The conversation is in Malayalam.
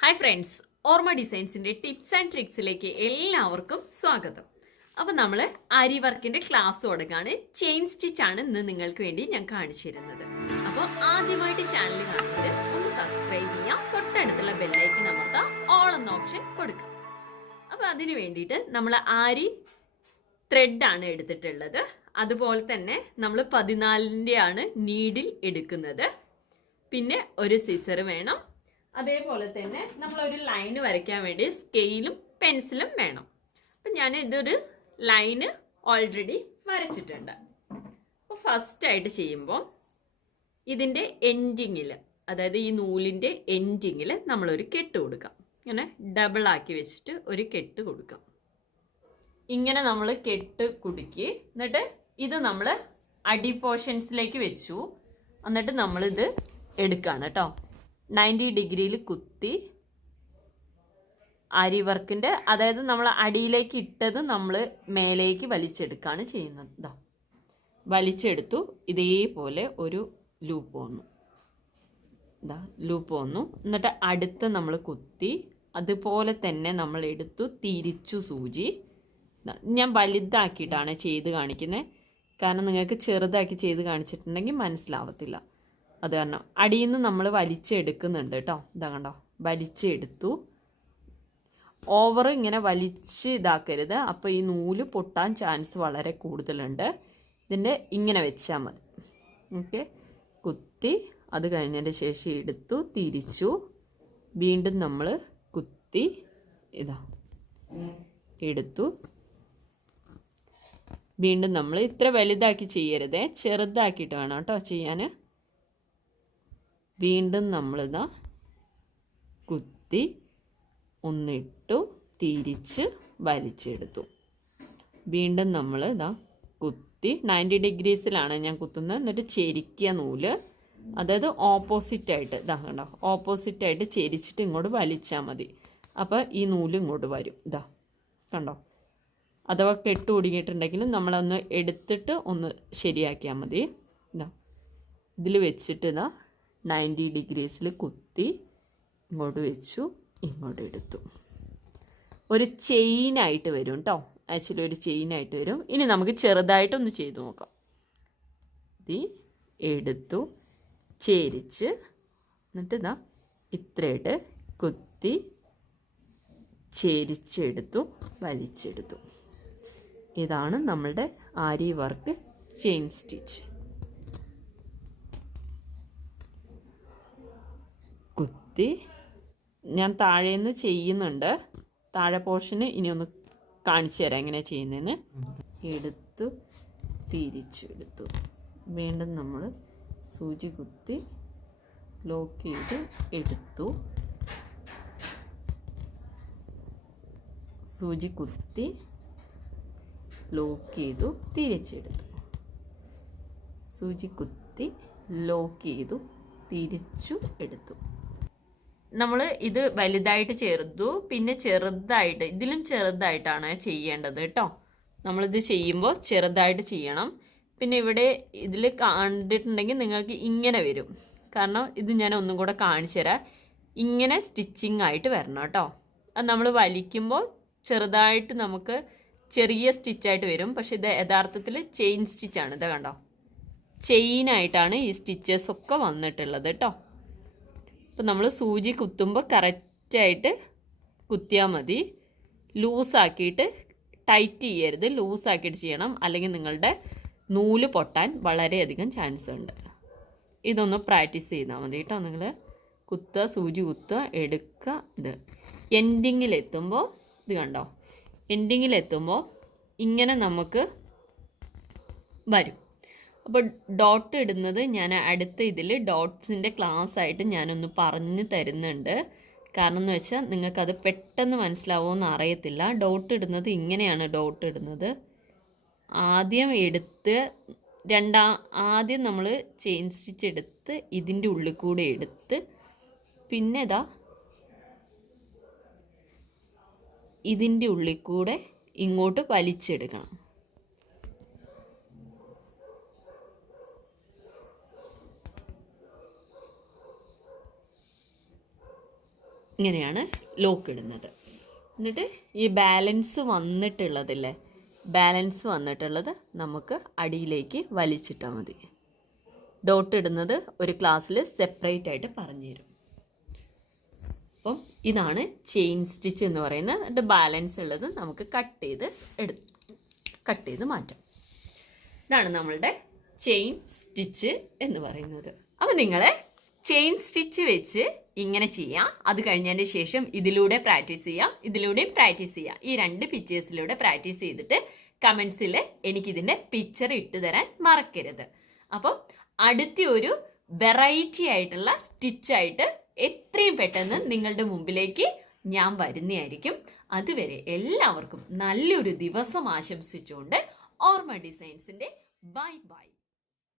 Hi friends, OrMa Designs tips and tricks like എല്ലാവർക്കും സ്വാഗതം. അപ്പോൾ നമ്മൾ ആരി വർക്കിന്റെ ക്ലാസ് തുടങ്ങാണ്. ചെയിൻ സ്റ്റിച്ച് ആണ് ഇന്ന് നിങ്ങൾക്ക് വേണ്ടി ഞാൻ കാണിച്ചു തരുന്നത്. അപ്പോൾ ആദ്യമായിട്ട് ചാനൽ കാണുന്നവർ ഒന്ന് സബ്സ്ക്രൈബ് ചെയ്യാം, തൊട്ടടുത്തുള്ള ബെൽ ഐക്കൺ അമർത്താം, ഓൾ എന്ന ഓപ്ഷൻ കൊടുക്കാം. അപ്പോൾ അതിനു വേണ്ടിയിട്ട് നമ്മൾ ആരി ത്രെഡ് ആണ് എടുത്തിട്ടുള്ളത്. അതുപോലെ തന്നെ നമ്മൾ 14ന്റെ ആണ് നീഡിൽ എടുക്കുന്നത്. പിന്നെ ഒരു സിസർ വേണം. അതേപോലെ തന്നെ നമ്മളൊരു ലൈന് വരയ്ക്കാൻ വേണ്ടി സ്കെയിലും പെൻസിലും വേണം. അപ്പം ഞാൻ ഇതൊരു ലൈന് ഓൾറെഡി വരച്ചിട്ടുണ്ട്. അപ്പോൾ ഫസ്റ്റായിട്ട് ചെയ്യുമ്പോൾ ഇതിൻ്റെ എൻഡിങ്ങിൽ, അതായത് ഈ നൂലിൻ്റെ എൻഡിങ്ങിൽ നമ്മളൊരു കെട്ട് കൊടുക്കാം. ഇങ്ങനെ ഡബിളാക്കി വെച്ചിട്ട് ഒരു കെട്ട് കൊടുക്കാം. ഇങ്ങനെ നമ്മൾ കെട്ട് കുടുക്കി എന്നിട്ട് ഇത് നമ്മൾ അടി പോർഷൻസിലേക്ക് വെച്ചു. എന്നിട്ട് നമ്മളിത് എടുക്കുകയാണ് കേട്ടോ. 90 ഡിഗ്രിയിൽ കുത്തി ആരി വർക്കിൻ്റെ, അതായത് നമ്മൾ അടിയിലേക്ക് ഇട്ടത് നമ്മൾ മേലേക്ക് വലിച്ചെടുക്കുകയാണ് ചെയ്യുന്നത്. ഇതാ വലിച്ചെടുത്തു. ഇതേപോലെ ഒരു ലൂപ്പ് വന്നു. ഇതാ ലൂപ്പ് വന്നു. എന്നിട്ട് അടുത്ത് നമ്മൾ കുത്തി അതുപോലെ തന്നെ നമ്മൾ എടുത്തു തിരിച്ചു സൂചി. ഞാൻ വലുതാക്കിയിട്ടാണ് ചെയ്ത് കാണിക്കുന്നത്, കാരണം നിങ്ങൾക്ക് ചെറുതാക്കി ചെയ്ത് കാണിച്ചിട്ടുണ്ടെങ്കിൽ മനസ്സിലാവത്തില്ല. അത് കാരണം അടിയിൽ നിന്ന് നമ്മൾ വലിച്ചെടുക്കുന്നുണ്ട് കേട്ടോ. ഇതാ കണ്ടോ, വലിച്ചെടുത്തു. ഓവർ ഇങ്ങനെ വലിച്ച് ഇതാക്കരുത്, അപ്പോൾ ഈ നൂല് പൊട്ടാൻ ചാൻസ് വളരെ കൂടുതലുണ്ട്. ഇതിൻ്റെ ഇങ്ങനെ വെച്ചാൽ മതി. ഓക്കെ, കുത്തി അത് കഴിഞ്ഞതിൻ്റെ ശേഷം എടുത്തു തിരിച്ചു. വീണ്ടും നമ്മൾ കുത്തി ഇതാ എടുത്തു. വീണ്ടും നമ്മൾ ഇത്ര വലുതാക്കി ചെയ്യരുതേ, ചെറുതാക്കിയിട്ട് വേണം കേട്ടോ ചെയ്യാൻ. വീണ്ടും നമ്മളിതാ കുത്തി ഒന്നിട്ടു തിരിച്ച് വലിച്ചെടുത്തു. വീണ്ടും നമ്മൾ ഇതാ കുത്തി 90 ഡിഗ്രീസിലാണ് ഞാൻ കുത്തുന്നത്. എന്നിട്ട് ചെരിക്കുക നൂല്, അതായത് ഓപ്പോസിറ്റായിട്ട് ഇതാ കണ്ടോ, ഓപ്പോസിറ്റായിട്ട് ചെരിച്ചിട്ട് ഇങ്ങോട്ട് വലിച്ചാൽ മതി. അപ്പോൾ ഈ നൂല് ഇങ്ങോട്ട് വരും. ഇതാ കണ്ടോ, അഥവാ കെട്ട് കുടുങ്ങിയിട്ടുണ്ടെങ്കിലും നമ്മളൊന്ന് എടുത്തിട്ട് ഒന്ന് ശരിയാക്കിയാൽ മതി. ഇതാ ഇതിൽ വെച്ചിട്ട് ഇതാ 90 ഡിഗ്രീസിൽ കുത്തി ഇങ്ങോട്ട് വെച്ചു, ഇങ്ങോട്ട് എടുത്തു. ഒരു ചെയിനായിട്ട് വരും കേട്ടോ. ആക്ച്വലി ഒരു ചെയിനായിട്ട് വരും. ഇനി നമുക്ക് ചെറുതായിട്ടൊന്ന് ചെയ്തു നോക്കാം. ഇത് എടുത്തു ചേരിച്ച് എന്നിട്ട് ഇതാ ഇത്രയായിട്ട് കുത്തി ചേരിച്ചെടുത്തു, വലിച്ചെടുത്തു. ഇതാണ് നമ്മളുടെ ആരി വർക്ക് ചെയിൻ സ്റ്റിച്ച്. കുത്തി ഞാൻ താഴേന്ന് ചെയ്യുന്നുണ്ട്. താഴെ പോർഷന് ഇനി ഒന്ന് കാണിച്ചു തരാം എങ്ങനെ ചെയ്യുന്നതെന്ന്. എടുത്തു തിരിച്ചെടുത്തു. വീണ്ടും നമ്മൾ സൂചി കുത്തി ലോക്ക് ചെയ്ത് എടുത്തു. സൂചി കുത്തി ലോക്ക് ചെയ്തു തിരിച്ചെടുത്തു. സൂചി കുത്തി ലോക്ക് ചെയ്തു തിരിച്ചു എടുത്തു. നമ്മൾ ഇത് വലുതായിട്ട് ചേർത്തു, പിന്നെ ചെറുതായിട്ട്, ഇതിലും ചെറുതായിട്ടാണ് ചെയ്യേണ്ടത് കേട്ടോ. നമ്മളിത് ചെയ്യുമ്പോൾ ചെറുതായിട്ട് ചെയ്യണം. പിന്നെ ഇവിടെ ഇതിൽ കണ്ടിട്ടുണ്ടെങ്കിൽ നിങ്ങൾക്ക് ഇങ്ങനെ വരും, കാരണം ഇത് ഞാൻ ഒന്നും കൂടെ കാണിച്ചു തരാം. ഇങ്ങനെ സ്റ്റിച്ചിങ് ആയിട്ട് വരണം കേട്ടോ. അത് നമ്മൾ വലിക്കുമ്പോൾ ചെറുതായിട്ട് നമുക്ക് ചെറിയ സ്റ്റിച്ചായിട്ട് വരും. പക്ഷെ ഇത് യഥാർത്ഥത്തിൽ ചെയിൻ സ്റ്റിച്ചാണ്. ഇത് കണ്ടോ, ചെയിനായിട്ടാണ് ഈ സ്റ്റിച്ചസ് ഒക്കെ വന്നിട്ടുള്ളത് കേട്ടോ. അപ്പോൾ നമ്മൾ സൂചി കുത്തുമ്പോൾ കറക്റ്റായിട്ട് കുത്തിയാൽ മതി. ലൂസാക്കിയിട്ട് ടൈറ്റ് ചെയ്യരുത്, ലൂസാക്കിയിട്ട് ചെയ്യണം, അല്ലെങ്കിൽ നിങ്ങളുടെ നൂല് പൊട്ടാൻ വളരെയധികം ചാൻസ് ഉണ്ട്. ഇതൊന്ന് പ്രാക്ടീസ് ചെയ്താൽ മതി കേട്ടോ. നിങ്ങൾ കുത്തുക, സൂചി കുത്തുക, എടുക്കുക. ഇത് എൻഡിങ്ങിലെത്തുമ്പോൾ ഇത് കണ്ടോ, എൻഡിങ്ങിലെത്തുമ്പോൾ ഇങ്ങനെ നമുക്ക് വരും. അപ്പോൾ ഡോട്ട് ഇടുന്നത് ഞാൻ അടുത്ത ഇതിൽ ഡോട്ട്സിൻ്റെ ക്ലാസ് ആയിട്ട് ഞാനൊന്ന് പറഞ്ഞു തരുന്നുണ്ട്. കാരണം എന്ന് വെച്ചാൽ നിങ്ങൾക്കത് പെട്ടെന്ന് മനസ്സിലാവുമെന്ന് അറിയത്തില്ല. ഡോട്ട് ഇടുന്നത് ഇങ്ങനെയാണ്. ഡോട്ട് ഇടുന്നത് ആദ്യം എടുത്ത് ആദ്യം നമ്മൾ ചെയിൻ സ്റ്റിച്ച് എടുത്ത് ഇതിൻ്റെ ഉള്ളിൽ കൂടെ എടുത്ത് പിന്നെ ഇതാ ഇതിൻ്റെ ഉള്ളിൽ കൂടെ ഇങ്ങോട്ട് വലിച്ചെടുക്കണം. ഇങ്ങനെയാണ് ലോക്ക് ഇടുന്നത്. എന്നിട്ട് ഈ ബാലൻസ് വന്നിട്ടുള്ളത് നമുക്ക് അടിയിലേക്ക് വലിച്ചിട്ടാൽ മതി. ഡോട്ട് ഇടുന്നത് ഒരു ക്ലാസ്സിൽ സെപ്പറേറ്റ് ആയിട്ട് പറഞ്ഞു തരും. അപ്പം ഇതാണ് ചെയിൻ സ്റ്റിച്ച് എന്ന് പറയുന്നത്. എന്നിട്ട് ബാലൻസ് ഉള്ളത് നമുക്ക് കട്ട് ചെയ്ത് മാറ്റാം. ഇതാണ് നമ്മളുടെ ചെയിൻ സ്റ്റിച്ച് എന്ന് പറയുന്നത്. അപ്പം നിങ്ങൾ ചെയിൻ സ്റ്റിച്ച് വെച്ച് ഇങ്ങനെ ചെയ്യാം. അത് കഴിഞ്ഞതിന് ശേഷം ഇതിലൂടെയും പ്രാക്ടീസ് ചെയ്യുക. ഈ 2 പിക്ചേഴ്സിലൂടെ പ്രാക്ടീസ് ചെയ്തിട്ട് കമൻസിൽ എനിക്കിതിൻ്റെ പിക്ചർ ഇട്ട് തരാൻ മറക്കരുത്. അപ്പം അടുത്ത ഒരു വെറൈറ്റി ആയിട്ടുള്ള സ്റ്റിച്ചായിട്ട് എത്രയും പെട്ടെന്ന് നിങ്ങളുടെ മുമ്പിലേക്ക് ഞാൻ വരുന്നതായിരിക്കും. അതുവരെ എല്ലാവർക്കും നല്ലൊരു ദിവസം ആശംസിച്ചുകൊണ്ട് ഓർമ്മ ഡിസൈൻസിൻ്റെ ബൈ.